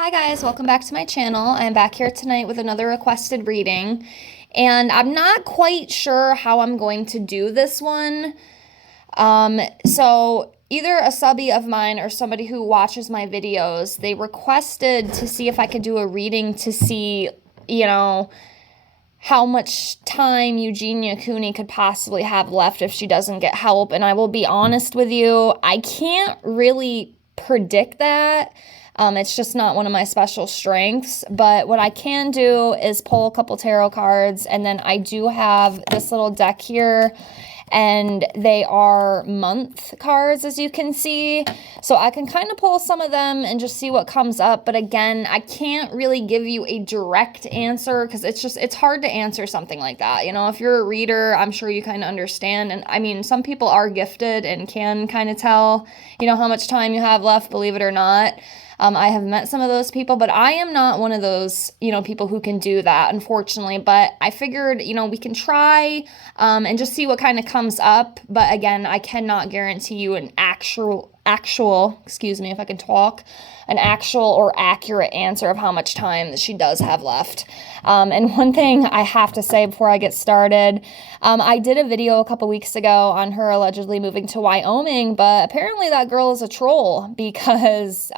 Hi guys, welcome back to my channel. I'm back here tonight with another requested reading, and I'm not quite sure how I'm going to do this one. So either a subby of mine or somebody who watches my videos, they requested to see if I could do a reading to see, how much time Eugenia Cooney could possibly have left if she doesn't get help. And I will be honest with you, I can't really predict that. It's just not one of my special strengths, but what I can do is pull a couple tarot cards, and then I do have this little deck here, and they are month cards, as you can see, so I can kind of pull some of them and just see what comes up. But again, I can't really give you a direct answer because it's hard to answer something like that. If you're a reader, I'm sure you kind of understand, and I mean, some people are gifted and can kind of tell, how much time you have left, believe it or not. I have met some of those people, but I am not one of those, people who can do that, unfortunately. But I figured, we can try and just see what kind of comes up. But again, I cannot guarantee you an actual, excuse me if I can talk, an actual or accurate answer of how much time that she does have left. And one thing I have to say before I get started, I did a video a couple weeks ago on her allegedly moving to Wyoming, but apparently that girl is a troll because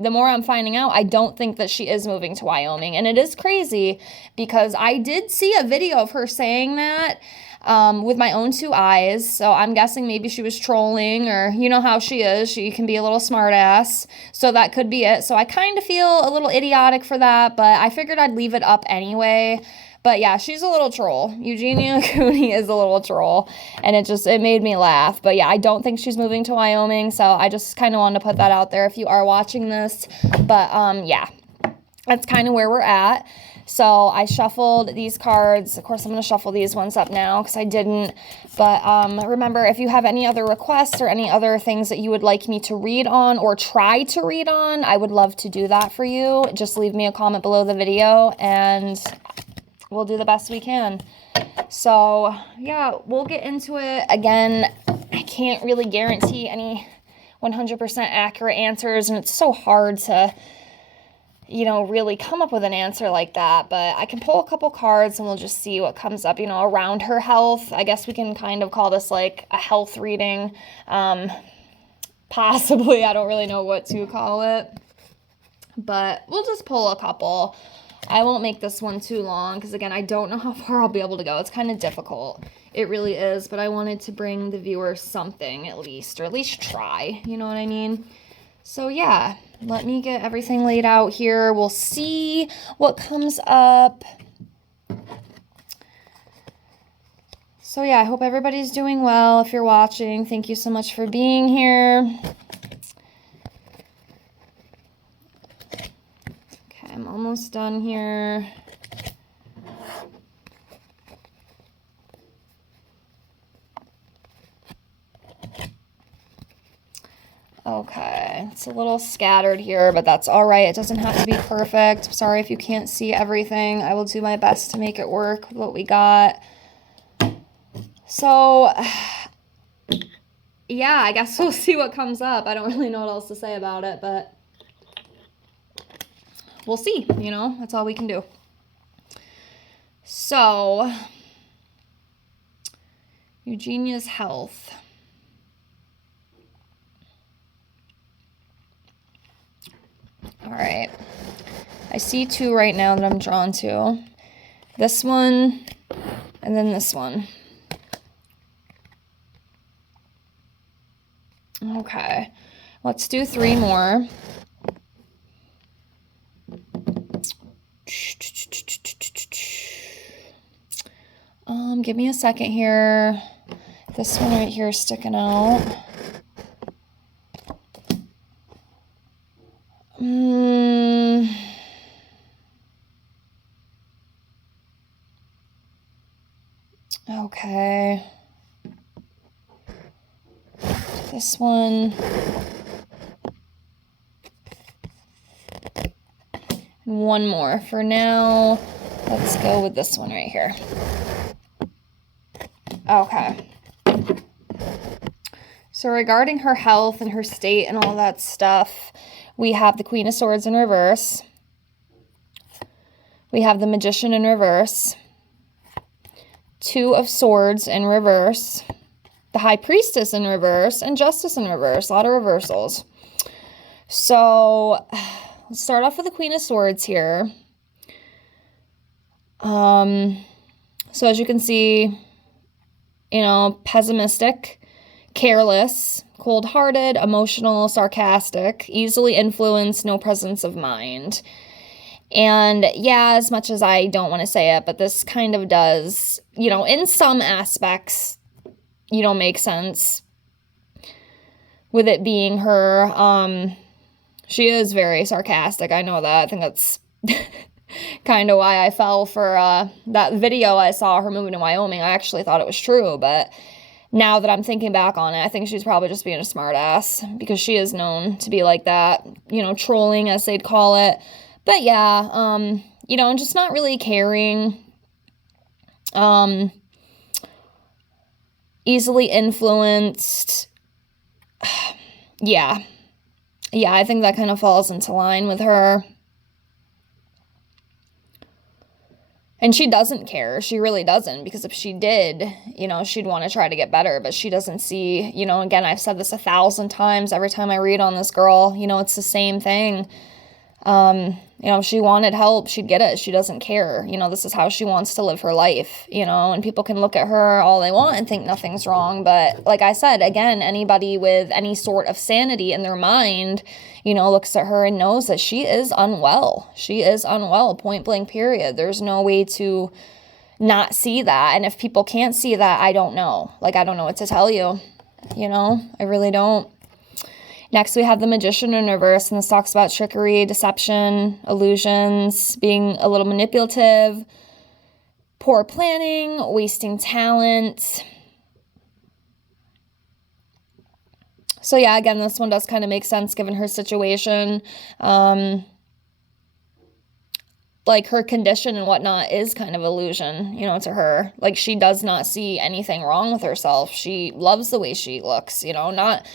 the more I'm finding out, I don't think that she is moving to Wyoming. And it is crazy because I did see a video of her saying that with my own two eyes. So I'm guessing maybe she was trolling, or you know how she is. She can be a little smart ass. So that could be it. So I kind of feel a little idiotic for that, but I figured I'd leave it up anyway. But yeah, she's a little troll. Eugenia Cooney is a little troll, and it made me laugh. But yeah, I don't think she's moving to Wyoming, so I just kind of wanted to put that out there if you are watching this. But yeah, that's kind of where we're at. So I shuffled these cards. Of course, I'm going to shuffle these ones up now because I didn't. But remember, if you have any other requests or any other things that you would like me to read on or try to read on, I would love to do that for you. Just leave me a comment below the video, and we'll do the best we can. So yeah, we'll get into it. Again, I can't really guarantee any 100% accurate answers, and it's so hard to really come up with an answer like that. But I can pull a couple cards and we'll just see what comes up, around her health. I guess we can kind of call this like a health reading. Possibly, I don't really know what to call it, but we'll just pull a couple. I won't make this one too long because, again, I don't know how far I'll be able to go. It's kind of difficult. It really is, but I wanted to bring the viewer something at least, or at least try, you know what I mean? So yeah, let me get everything laid out here. We'll see what comes up. So yeah, I hope everybody's doing well. If you're watching, thank you so much for being here. Okay, I'm almost done here. Okay, it's a little scattered here, but that's all right. It doesn't have to be perfect. Sorry if you can't see everything. I will do my best to make it work with what we got. So, yeah, I guess we'll see what comes up. I don't really know what else to say about it, but we'll see, that's all we can do. So, Eugenia's health. All right, I see two right now that I'm drawn to. This one, and then this one. Okay, let's do three more. Give me a second here. This one right here is sticking out. Okay. This one. One more. For now, let's go with this one right here. Okay. So regarding her health and her state and all that stuff, we have the Queen of Swords in reverse. We have the Magician in reverse. Two of Swords in reverse. The High Priestess in reverse. And Justice in reverse. A lot of reversals. So, let's start off with the Queen of Swords here. So as you can see, you know, pessimistic, careless, cold-hearted, emotional, sarcastic, easily influenced, no presence of mind. And yeah, as much as I don't want to say it, but this kind of does, you know, in some aspects, you know, make sense with it being her. She is very sarcastic. I know that. I think that's kind of why I fell for that video I saw her moving to Wyoming. I actually thought it was true, but now that I'm thinking back on it, I think she's probably just being a smart ass because she is known to be like that, you know, trolling as they'd call it. But yeah, you know, and just not really caring, easily influenced. Yeah, I think that kind of falls into line with her. And she doesn't care. She really doesn't, because if she did, you know, she'd want to try to get better, but she doesn't see, you know, again, I've said this 1,000 times every time I read on this girl, you know, it's the same thing. You know, if she wanted help, she'd get it. She doesn't care. You know, this is how she wants to live her life, you know, and people can look at her all they want and think nothing's wrong. But like I said, again, anybody with any sort of sanity in their mind, you know, looks at her and knows that she is unwell. She is unwell, point blank, period. There's no way to not see that. And if people can't see that, I don't know. Like, I don't know what to tell you, you know, I really don't. Next, we have the Magician in reverse, and this talks about trickery, deception, illusions, being a little manipulative, poor planning, wasting talent. So yeah, again, this one does kind of make sense given her situation. Like, her condition and whatnot is kind of illusion, you know, to her. Like, she does not see anything wrong with herself. She loves the way she looks, you know, not...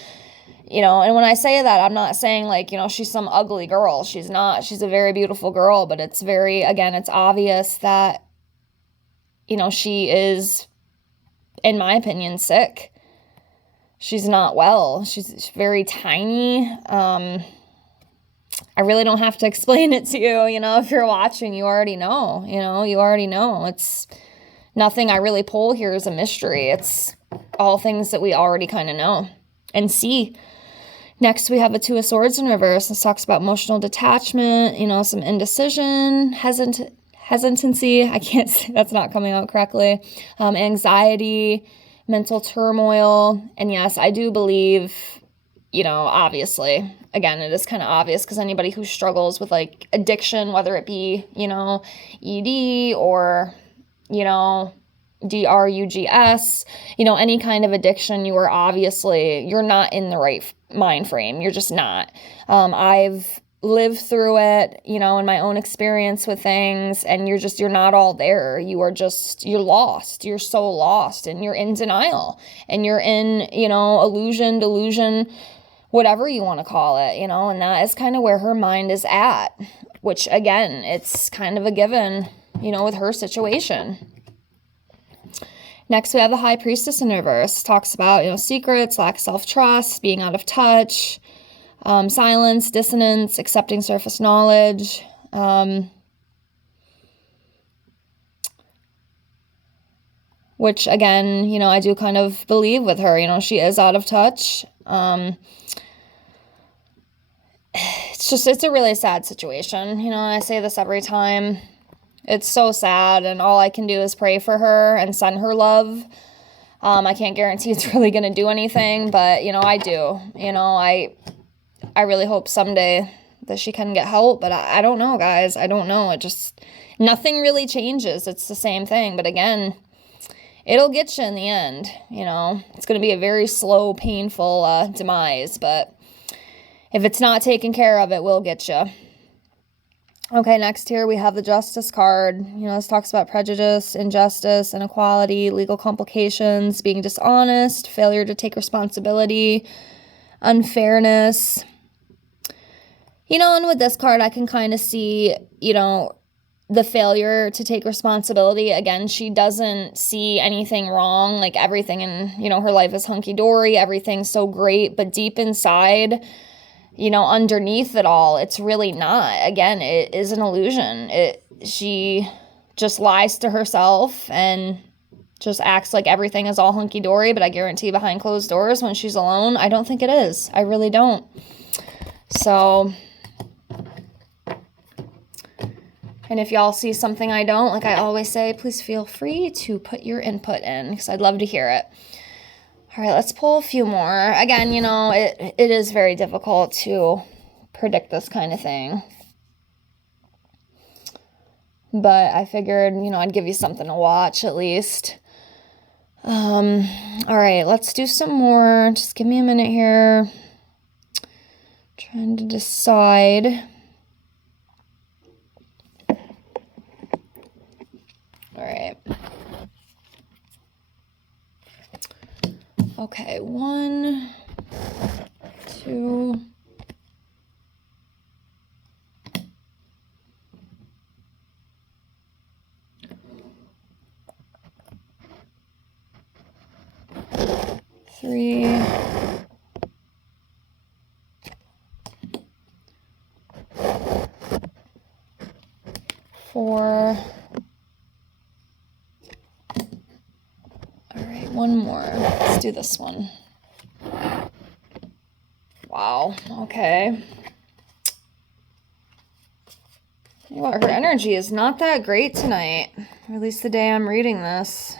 You know, and when I say that, I'm not saying, like, you know, she's some ugly girl. She's not. She's a very beautiful girl, but it's very, again, it's obvious that, you know, she is, in my opinion, sick. She's not well. She's very tiny. I really don't have to explain it to you, you know, if you're watching, you already know, you know, you already know. It's nothing I really pull here is a mystery. It's all things that we already kind of know and see. Next, we have a Two of Swords in reverse. This talks about emotional detachment, you know, some indecision, hesitancy. I can't say, that's not coming out correctly. Anxiety, mental turmoil. And yes, I do believe, you know, obviously, again, it is kind of obvious because anybody who struggles with, like, addiction, whether it be, you know, ED or, you know, drugs, you know, any kind of addiction, you are obviously, you're not in the right mind frame. You're just not. I've lived through it, you know, in my own experience with things, and you're not all there. You're lost. You're so lost, and you're in denial, and you're in, you know, illusion, delusion, whatever you want to call it, you know, and that is kind of where her mind is at, which, again, it's kind of a given, you know, with her situation. Next, we have the High Priestess in reverse. Talks about, you know, secrets, lack of self-trust, being out of touch, silence, dissonance, accepting surface knowledge. Which, again, you know, I do kind of believe with her. You know, she is out of touch. It's a really sad situation. You know, I say this every time. It's so sad, and all I can do is pray for her and send her love. I can't guarantee it's really going to do anything, but, you know, I do. You know, I really hope someday that she can get help, but I don't know, guys. I don't know. It just, nothing really changes. It's the same thing, but again, it'll get you in the end, you know. It's going to be a very slow, painful demise, but if it's not taken care of, it will get you. Okay, next here we have the Justice card. You know, this talks about prejudice, injustice, inequality, legal complications, being dishonest, failure to take responsibility, unfairness. And with this card, I can kind of see, the failure to take responsibility. Again, she doesn't see anything wrong. Like everything in, her life is hunky-dory. Everything's so great. But deep inside, underneath it all, it's really not. Again, it is an illusion. She just lies to herself and just acts like everything is all hunky-dory, but I guarantee behind closed doors when she's alone, I don't think it is. I really don't. So, and if y'all see something I don't, like I always say, please feel free to put your input in because I'd love to hear it. All right, let's pull a few more. Again, it is very difficult to predict this kind of thing. But I figured, I'd give you something to watch at least. All right, let's do some more. Just give me a minute here. Trying to decide. All right. Okay, 1, 2. 3. 4. All right, one more. Let's do this one. Wow, okay. You know what, her energy is not that great tonight. Or at least the day I'm reading this.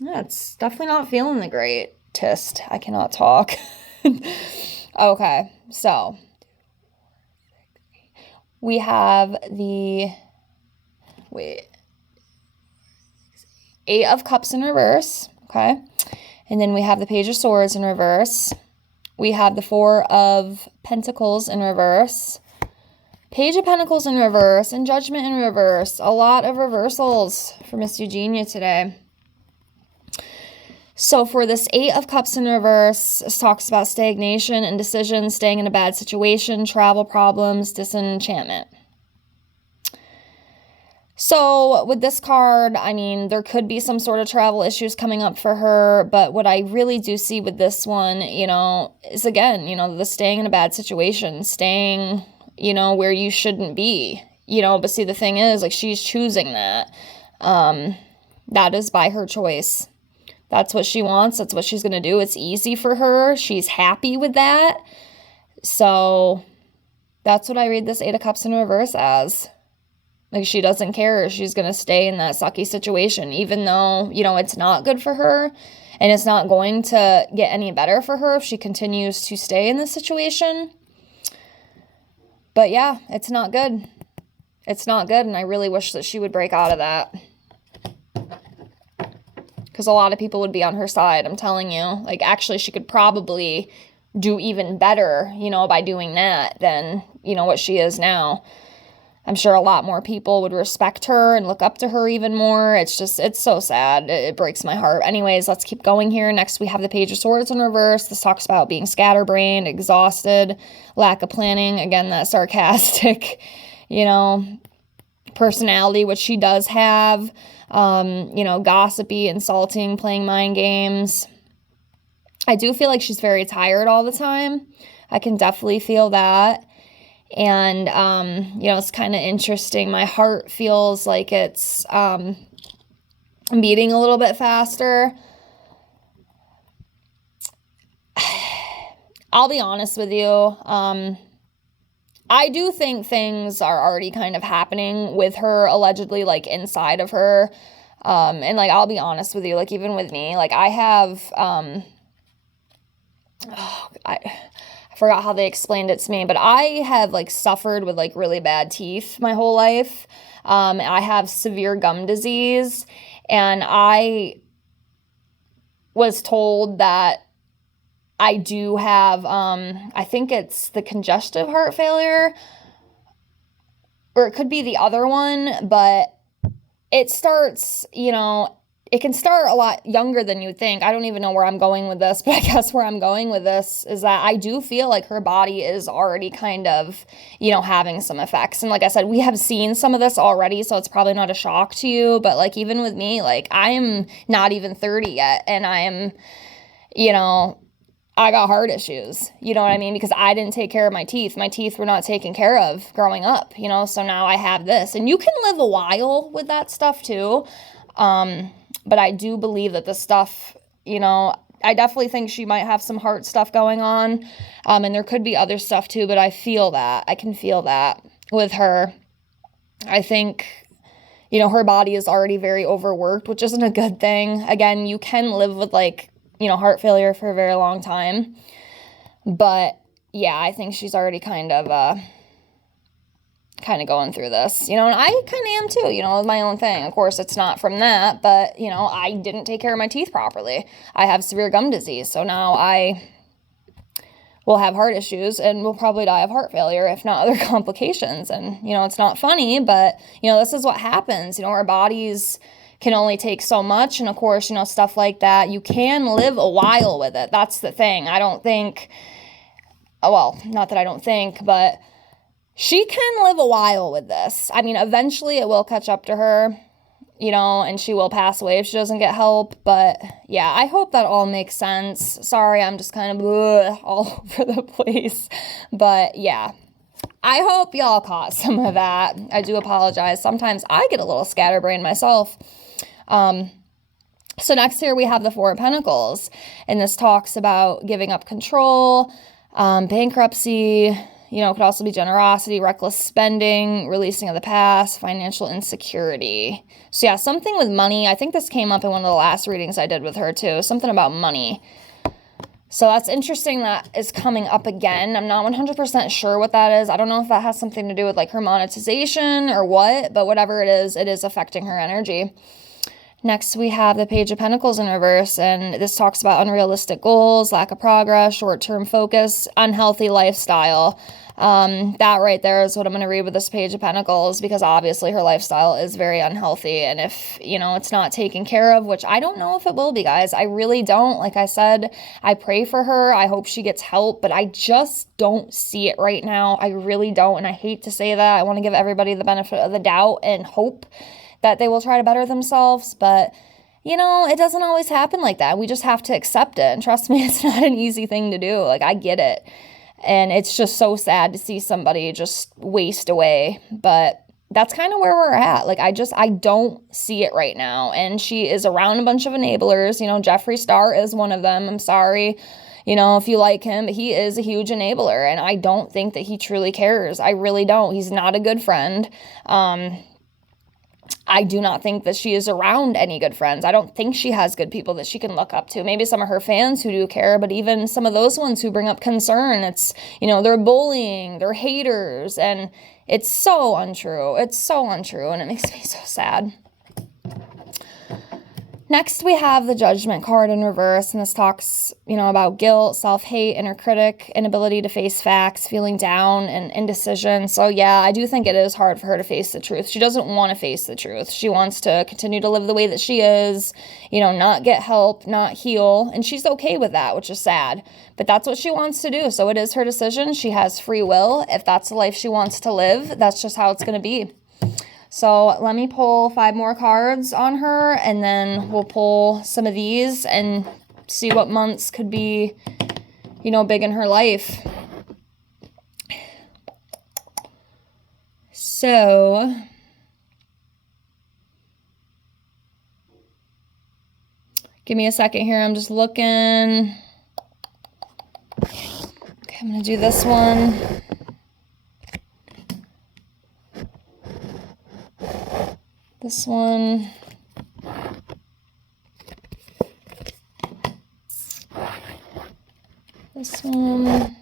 Yeah, it's definitely not feeling the greatest. I cannot talk. Okay, so we have the, Eight of Cups in reverse, okay? And then we have the Page of Swords in reverse. We have the Four of Pentacles in reverse. Page of Pentacles in reverse and Judgment in reverse. A lot of reversals for Miss Eugenia today. So for this Eight of Cups in reverse, it talks about stagnation, indecision, staying in a bad situation, travel problems, disenchantment. So with this card, I mean, there could be some sort of travel issues coming up for her, but what I really do see with this one, is again, the staying in a bad situation, staying, where you shouldn't be, but see, the thing is, like, she's choosing that. That is by her choice. That's what she wants. That's what she's going to do. It's easy for her. She's happy with that. So that's what I read this Eight of Cups in reverse as. Like, she doesn't care. She's going to stay in that sucky situation, even though, it's not good for her and it's not going to get any better for her if she continues to stay in this situation. But yeah, it's not good. It's not good. And I really wish that she would break out of that. Because a lot of people would be on her side, I'm telling you. Like, actually, she could probably do even better, by doing that than, what she is now. I'm sure a lot more people would respect her and look up to her even more. It's so sad. It breaks my heart. Anyways, let's keep going here. Next, we have the Page of Swords in reverse. This talks about being scatterbrained, exhausted, lack of planning. Again, that sarcastic, personality, which she does have. Gossipy, insulting, playing mind games. I do feel like she's very tired all the time. I can definitely feel that. And, it's kind of interesting. My heart feels like it's beating a little bit faster. I'll be honest with you. I do think things are already kind of happening with her, allegedly, like, inside of her. And, like, I'll be honest with you, like, even with me, like, I have, I forgot how they explained it to me, but I have, like, suffered with, like, really bad teeth my whole life. I have severe gum disease, and I was told that I do have, I think it's the congestive heart failure, or it could be the other one, but it starts, it can start a lot younger than you think. I don't even know where I'm going with this, but I guess where I'm going with this is that I do feel like her body is already kind of, having some effects. And like I said, we have seen some of this already, so it's probably not a shock to you. But like, even with me, like, I am not even 30 yet, and I am, I got heart issues, you know what I mean? Because I didn't take care of my teeth. My teeth were not taken care of growing up, so now I have this. And you can live a while with that stuff too. But I do believe that this stuff, I definitely think she might have some heart stuff going on. And there could be other stuff too, but I can feel that with her. I think, her body is already very overworked, which isn't a good thing. Again, you can live with heart failure for a very long time. But yeah, I think she's already kind of going through this, and I kind of am too, with my own thing. Of course, it's not from that, but, I didn't take care of my teeth properly. I have severe gum disease, so now I will have heart issues and will probably die of heart failure, if not other complications. And, it's not funny, but, this is what happens. Our bodies can only take so much. And of course, stuff like that, you can live a while with it. That's the thing. I don't think, well, not that I don't think, but she can live a while with this. I mean, eventually it will catch up to her, and she will pass away if she doesn't get help. But yeah, I hope that all makes sense. Sorry, I'm just kind of all over the place. But yeah, I hope y'all caught some of that. I do apologize. Sometimes I get a little scatterbrained myself. So next here we have the Four of Pentacles, and this talks about giving up control, bankruptcy, it could also be generosity, reckless spending, releasing of the past, financial insecurity. So yeah, something with money. I think this came up in one of the last readings I did with her too, something about money. So that's interesting that is coming up again. I'm not 100% sure what that is. I don't know if that has something to do with her monetization or what, but whatever it is affecting her energy. Next, we have the Page of Pentacles in reverse, and this talks about unrealistic goals, lack of progress, short-term focus, unhealthy lifestyle. That right there is what I'm going to read with this Page of Pentacles, because obviously her lifestyle is very unhealthy, and if, it's not taken care of, which I don't know if it will be, guys. I really don't. Like I said, I pray for her. I hope she gets help, but I just don't see it right now. I really don't, and I hate to say that. I want to give everybody the benefit of the doubt and hope that they will try to better themselves, but it doesn't always happen like that. We just have to accept it, and trust me, it's not an easy thing to do. I get it, and it's just so sad to see somebody just waste away, but that's kind of where we're at. I don't see it right now, and she is around a bunch of enablers. Jeffree Star is one of them. I'm sorry, if you like him, but he is a huge enabler, and I don't think that he truly cares. I really don't. He's not a good friend. I do not think that she is around any good friends. I don't think she has good people that she can look up to. Maybe some of her fans who do care, but even some of those ones who bring up concern, it's, they're bullying, they're haters, and it's so untrue. It's so untrue, and it makes me so sad. Next, we have the Judgment card in reverse, and this talks, about guilt, self-hate, inner critic, inability to face facts, feeling down, and indecision. So yeah, I do think it is hard for her to face the truth. She doesn't want to face the truth. She wants to continue to live the way that she is, not get help, not heal, and she's okay with that, which is sad. But that's what she wants to do, so it is her decision. She has free will. If that's the life she wants to live, that's just how it's going to be. So let me pull 5 more cards on her, and then we'll pull some of these and see what months could be, big in her life. So give me a second here. I'm just looking. Okay, I'm going to do this one. This one. This one.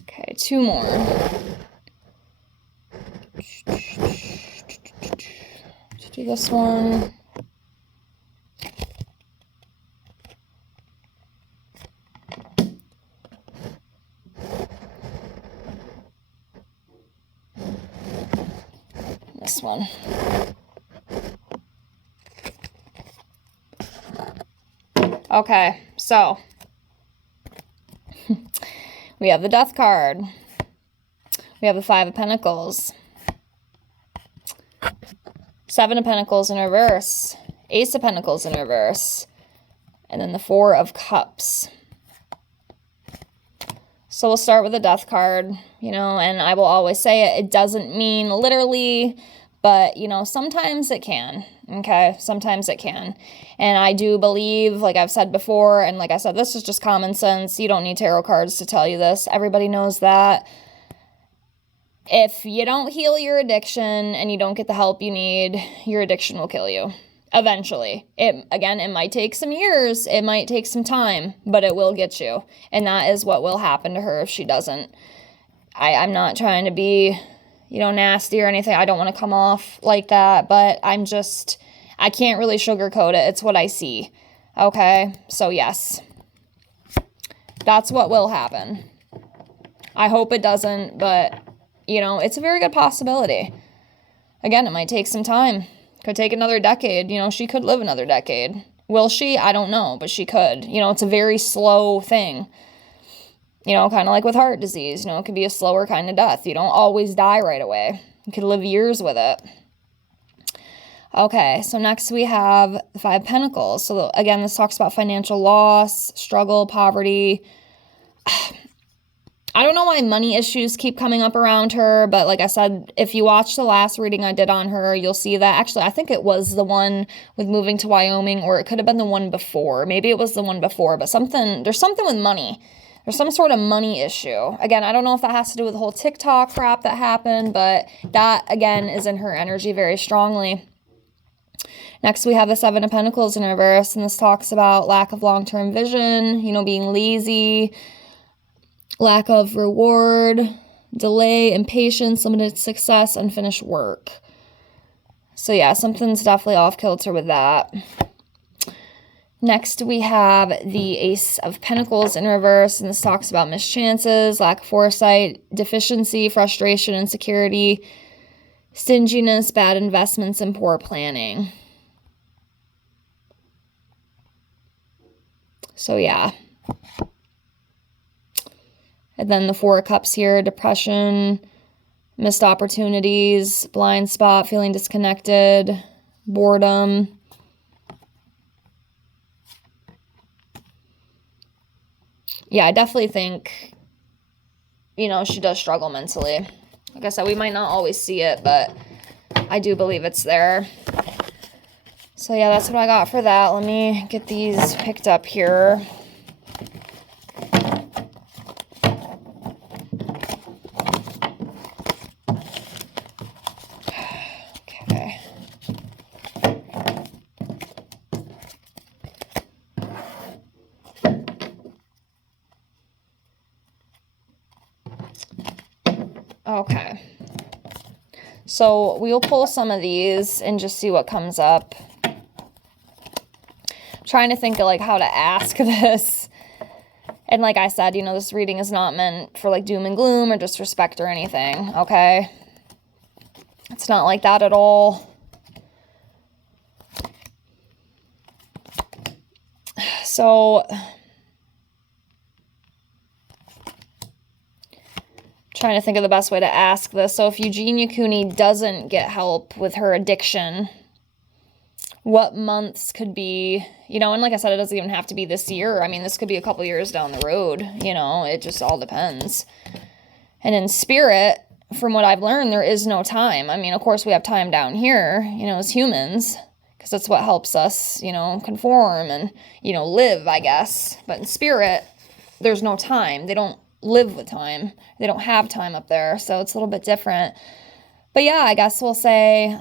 Okay, 2 more. Do this one. next one. Okay, so we have the Death card. We have the Five of Pentacles. Seven of Pentacles in reverse. Ace of Pentacles in reverse. And then the Four of Cups. So we'll start with the Death card, you know, and I will always say it doesn't mean literally, but, you know, sometimes it can, okay? Sometimes it can. And I do believe, like I've said before, and like I said, this is just common sense. You don't need tarot cards to tell you this. Everybody knows that. If you don't heal your addiction and you don't get the help you need, your addiction will kill you. Eventually. It might take some years, it might take some time, but it will get you. And that is what will happen to her if she doesn't. I'm not trying to be, you know, nasty or anything. I don't want to come off like that, but I can't really sugarcoat it. It's what I see. Okay? So yes. That's what will happen. I hope it doesn't, but, you know, it's a very good possibility. Again, it might take some time. Could take another decade. You know, she could live another decade. Will she? I don't know, but she could. You know, it's a very slow thing. You know, kind of like with heart disease. You know, it could be a slower kind of death. You don't always die right away. You could live years with it. Okay, so next we have the Five of Pentacles. So again, this talks about financial loss, struggle, poverty. I don't know why money issues keep coming up around her, but like I said, if you watch the last reading I did on her, you'll see that. Actually, I think it was the one with moving to Wyoming, or it could have been the one before. Maybe it was the one before, but there's something with money. There's some sort of money issue. Again, I don't know if that has to do with the whole TikTok crap that happened, but that, again, is in her energy very strongly. Next, we have the Seven of Pentacles in reverse, and this talks about lack of long-term vision, you know, being lazy, lack of reward, delay, impatience, limited success, unfinished work. So yeah, something's definitely off kilter with that. Next, we have the Ace of Pentacles in reverse, and this talks about missed chances, lack of foresight, deficiency, frustration, insecurity, stinginess, bad investments, and poor planning. So yeah. And then the Four of Cups here, depression, missed opportunities, blind spot, feeling disconnected, boredom. Yeah, I definitely think, you know, she does struggle mentally. Like I said, we might not always see it, but I do believe it's there. So yeah, that's what I got for that. Let me get these picked up here. Okay, so we'll pull some of these and just see what comes up. I'm trying to think of like how to ask this. And like I said, you know, this reading is not meant for like doom and gloom or disrespect or anything, okay? It's not like that at all. So trying to think of the best way to ask this. So if Eugenia Cooney doesn't get help with her addiction, what months could be, you know, and like I said, it doesn't even have to be this year. I mean, this could be a couple years down the road, you know, it just all depends. And in spirit, from what I've learned, there is no time. I mean, of course, we have time down here, you know, as humans, because that's what helps us, you know, conform and, you know, live, I guess. But in spirit, there's no time. They don't live with time. They don't have time up there, so it's a little bit different. But yeah, I guess we'll say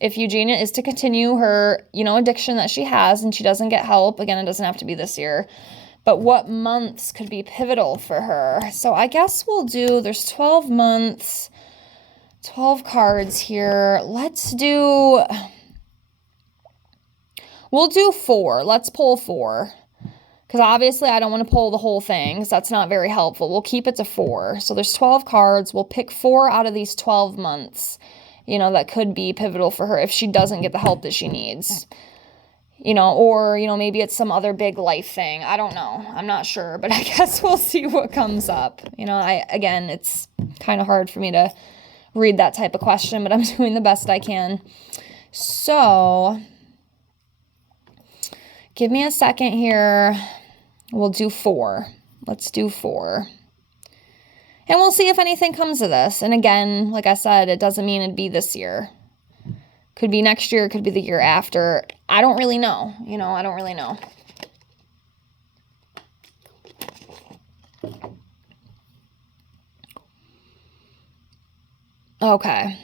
if Eugenia is to continue her, you know, addiction that she has and she doesn't get help, again, it doesn't have to be this year, but what months could be pivotal for her? So I guess we'll do, there's 12 months, 12 cards here. We'll do 4. Let's pull 4. Because obviously I don't want to pull the whole thing because that's not very helpful. We'll keep it to 4. So there's 12 cards. We'll pick 4 out of these 12 months. you know, that could be pivotal for her if she doesn't get the help that she needs. You know, or, you know, maybe it's some other big life thing. I don't know. I'm not sure, but I guess we'll see what comes up. You know, again, it's kind of hard for me to read that type of question, but I'm doing the best I can. So, give me a second here. We'll do 4. Let's do 4. And we'll see if anything comes of this. And again, like I said, it doesn't mean it'd be this year. Could be next year, could be the year after. I don't really know. You know, I don't really know. Okay.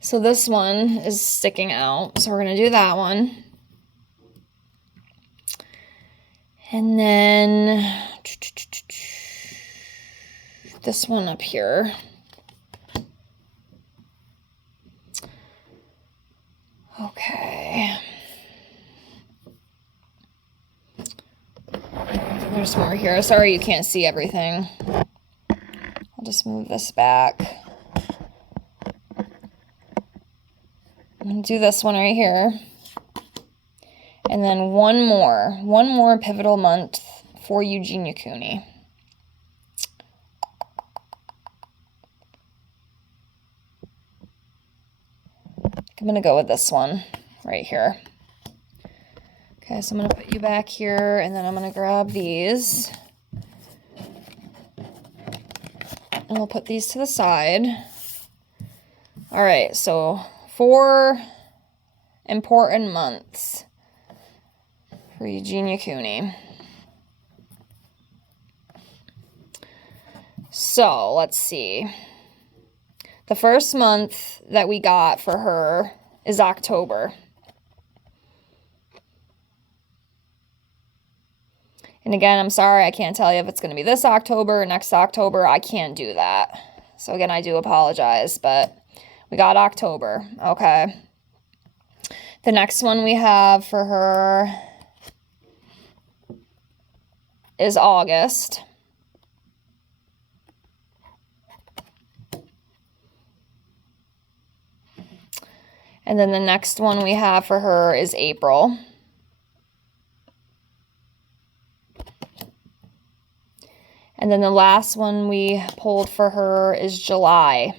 So this one is sticking out. So we're going to do that one. And then this one up here. Okay. There's more here. Sorry you can't see everything. I'll just move this back. I'm going to do this one right here. And then one more pivotal month for Eugenia Cooney. I'm going to go with this one right here. Okay, so I'm going to put you back here, and then I'm going to grab these. And we'll put these to the side. All right, so 4 important months for Eugenia Cooney. So, let's see. The first month that we got for her is October. And again, I'm sorry, I can't tell you if it's going to be this October or next October. I can't do that. So again, I do apologize, but we got October. Okay. The next one we have for her is August. And then the next one we have for her is April. And then the last one we pulled for her is July.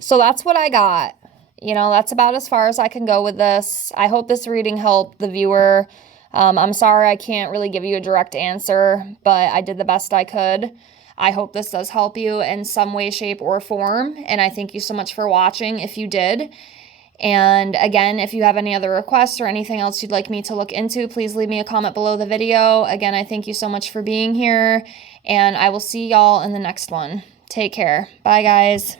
So that's what I got. You know, that's about as far as I can go with this. I hope this reading helped the viewer. I'm sorry I can't really give you a direct answer, but I did the best I could. I hope this does help you in some way, shape, or form. And I thank you so much for watching if you did. And again, if you have any other requests or anything else you'd like me to look into, please leave me a comment below the video. Again, I thank you so much for being here, and I will see y'all in the next one. Take care. Bye, guys.